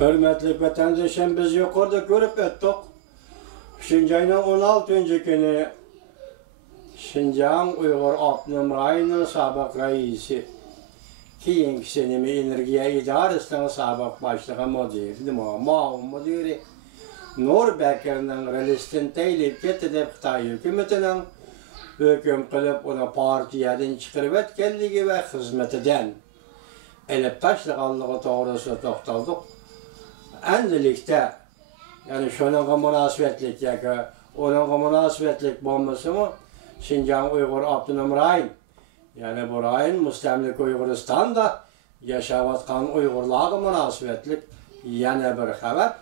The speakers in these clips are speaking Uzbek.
Hürmetli vatandaşım, biz yukarıda görüp ettik. Şinjan'ın 16. günü Şinjan Uyghur Abnum Rayı'nın sabık reisi, keyinki senemi Enerjiya İdaresi'nin sabık başlığı müdiri, muavin müdiri Nur Bekir'nin relistin teylip getirip Xitay hükümetinin hüküm kılıp onu partiyadan çıkarıp etkenligi ve hizmetinden elip taşlıqanlığı doğrusu toxtaldık. Endilikte, yani şunun münasibetlik yaki, onun münasibetlik olması mı? Şinjan Uyghur Abdunum Rayın, yani bu rayın Müstemlik Uyguristan'da yaşavatkan Uygurlarla münasibetlik yana bir haber.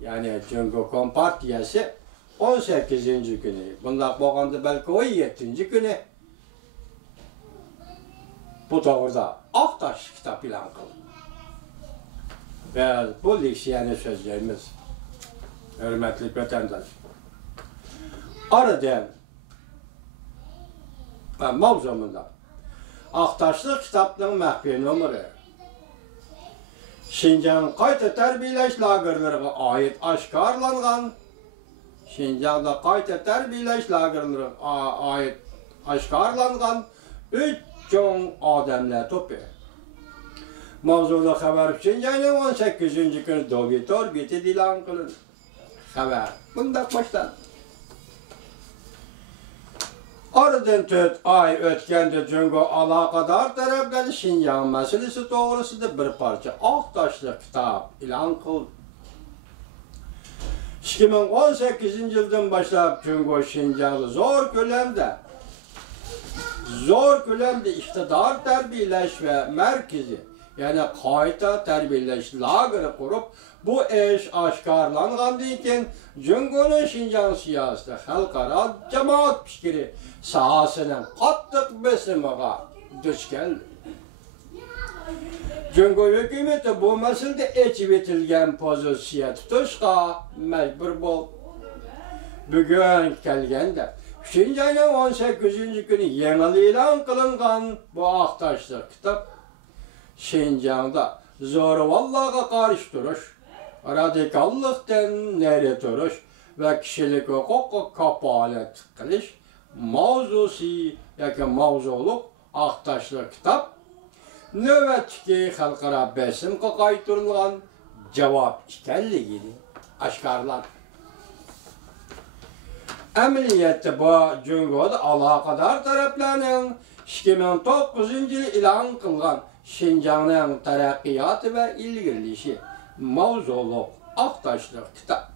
Yani Cungo Kompartiyası 18. günü, bunda boğandı belki 17. günü bu doğruda Aktaş kitap ilan kıldı. Ve bu liksiyene sözlerimiz, hürmetli vatandaş. Aradan mavzumunda Aktaşlı kitabının məhvi numuru Şinjan qayta tərbiyələş lagerlərine ait aşkarlanğan Şinjanda qayta tərbiyələş lagerlərine ait aşkarlanğan 3 çoğun adamlar topu. Mavzulu xəbər Şinjanın 18. günü Dovitor biti ilan qılın. Xəbər. Bunda başlar. Aradan 4 ay ötkəndə Cungo alaqadar tərəfdən Şinjan məsələsi doğrusunda bir parça Aktaşlı kitab ilan qıldı. 2018 yıldan başlayıp Cungo Şinjan'da zor kölemde iktidar tərbiyələş ve merkezi, yani qayta tərbiyələş lageri kurup bu iş aşkarlanğandan keyin Cungo'nun Şinjan siyaseti halkara cemaat fikri sahasının qattiq besimiga duch keldi. Cungo hükümeti bu meselede içip etilgen pozisiya tutuşqa mecbur bol. Bugün kelgende Şinjan'ın 18. günü yeni ilan kılıngan bu Aktaşlı kitap Şinjan'da zorvallağa karşı duruş, radikallıktan nere duruş ve kişilik hukuk kapalet kılış mavzusi yaki mavzuluk Aktaşlı kitap nöbetki halkara besim qaytırılgan cevap ikenligini aşkarlandı. Əməliyyətdə bu Cungo'da alaqadar tərəflərinin 2009 yılı ilan qılğan Şinjan'ın tərəqqiyatı və ilgirlişi mavzuluq Aktaşlı kitap.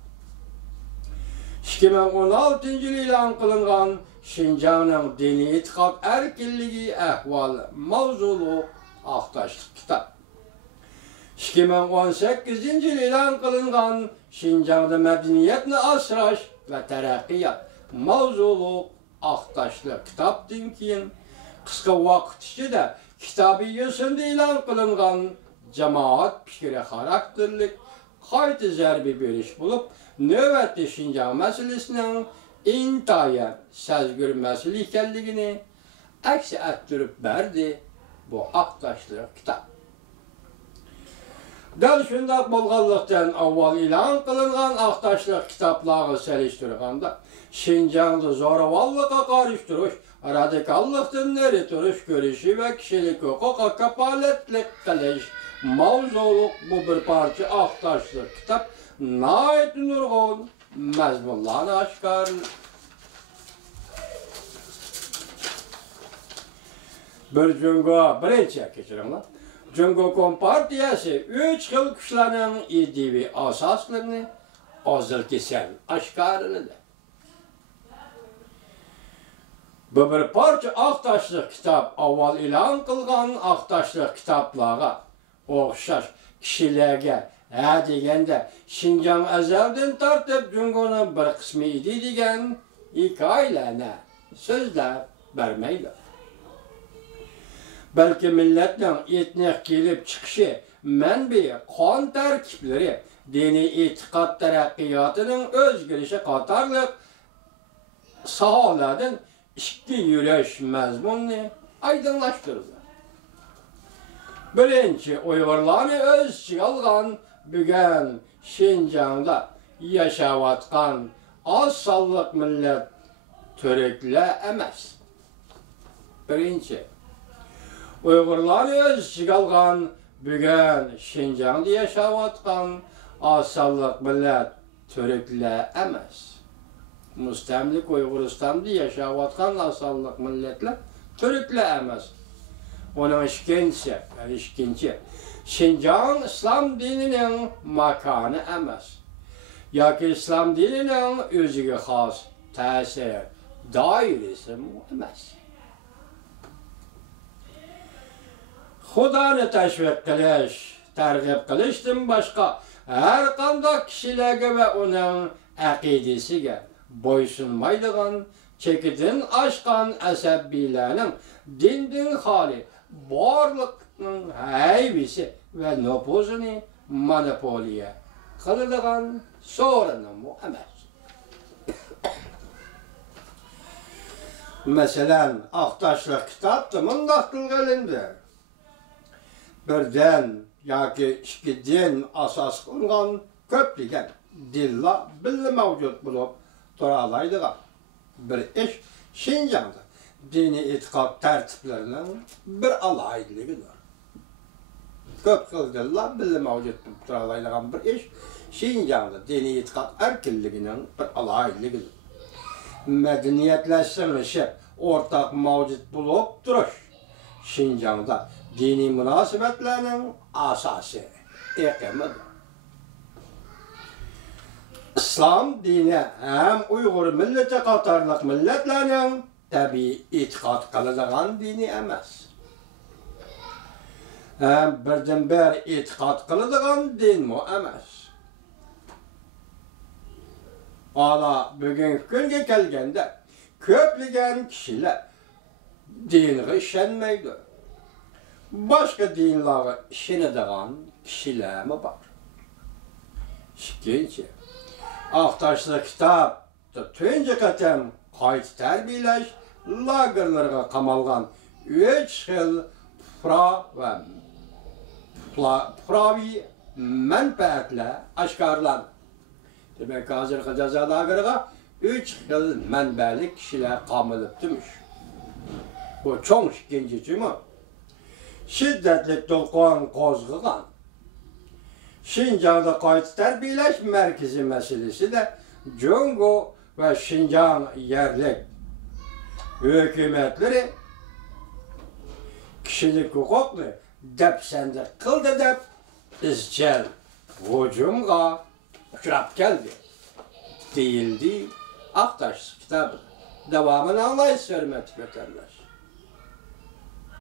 2016 yılı ilan qılınğan Şinjan'ın dini etiqad erkinliği əhvalı mavzuluq Aktaşlı kitap. 2018 yılı ilan qılınğan Şinjan'da mədəniyyətni asraş və tərəqqiyat mavzuluq Aktaşlı kitapdan keyin qısqa vaqt içində kitabı yüzündə ilan qılınğan cemaat fikri xarakterlik qayta zərbi beriş bulub növbətli Şinjan məsələsinin intayən səzgür məsələ ikənligini əks etdirib bərdi bu Aktaşlı kitap. Dal şundaq bolğanlıqdan avval ilan qılınğan Aktaşlı kitapları səlişdirganda Şinjan'da zoravallığa qarşı duruş, radikallıqdan neri duruş görüşü ve kişilik hukuka kapaletlik qilish mavzuluq bu bir parça Aktaşlı kitap nayet nurgun məzmunlarını aşkarlı. Bir Cungo, birinci keçirimler. Cungo Kompartiyası 3 xil kişilərin idivi asaslarını azıl kesen aşkarlıdır. Bu bir parça Aktaşlı kitap avval ilan qılğan Aktaşlı kitaplara oxşar kişilərə degəndə Şinjan əzəldən tartıb Cungo'nun bir qismi idi degen hikayələrə sözlər verməkdir. Belki milletten etnik gelip çıkışı, mənbeyi, kan terkipleri, dini itiqad tərəqqiyatının özgürüşü qatarlıq sahalardan iki yürüyüş məzmununu aydınlaşdırdı. Birinci, Uygurlarını öz içine alğan bugün Şinjan'da yaşavatkan az sallık millet törekle emas. Birinci, Uygurlar öz içiga algan bugün Şinjan'da yaşavatkan az sallık millet törekle emas. Müstemlik Uyguristan'da yaşavatkan az sallık milletler törekle emas. Onun işkinci, Şinjan İslam dininin makanı emas. Yoki İslam dininin özüge xos ta'sir doirasi emas. Xudoni tashviq qilish, targ'ib qilishdan boshqa har qanday kishilarga va uning aqidasiga bo'ysunmaydigan, chekidan oshgan asabiylarning dindan xoli borliqning hayvisi va nupuzini monopoliya qiladigan so'rani emas. Masalan, Aqtaşlıq kitapda mundaq qilg'ilindi. Birden yoki ikkidan asos qilingan ko'plagan dinlar birga mavjud bo'lib tura oladigan bir ish Şinjan'da diniy e'tiqod tartiblarining bir alohidaligidir. Ko'p xil dinlar birga mavjud bo'lib tura oladigan bir ish Şinjan'da diniy e'tiqod erkinligining bir alohidaligidir. Medeniyetleştirilişi ortak mavjud bo'lib turish Şinjan'da diniy munosabatlarning asosiy eqimidir. İslam dini hem Uyghur milleti qatorliq milletlarning tabiiy e'tiqod qiladigan dini emas. Hem birdan-bir e'tiqod qiladigan din mu emas. Hala bugungi kunga kelganda ko'plagan kishilar dinga ishonmaydi. Boshqa dinlarga ishonadigan kishilar mi bor? Ikkinchi, Aqtaşlıq kitapda tunji qatam qayta tarbiyalash lagerlarga qamalgan 3 xil pravi manfaatlar oshkorlandi. Demek hozirgi jazo lageriga 3 xil manbalik kishilar qamalibdimish. Bu cho'ng ikkinchimi? Shiddatli to'lqin qo'zg'agan Şinjan'da qayta tarbiyalash markazi masalasi de Jungo ve Şinjan yerlik hükümetleri kishilik huquqni dafsanda qildi deb izchil hujumga uchrab keldi deyildi Aqtaşlıq kitabı. Devamını anlayış hürmetli vatandaş.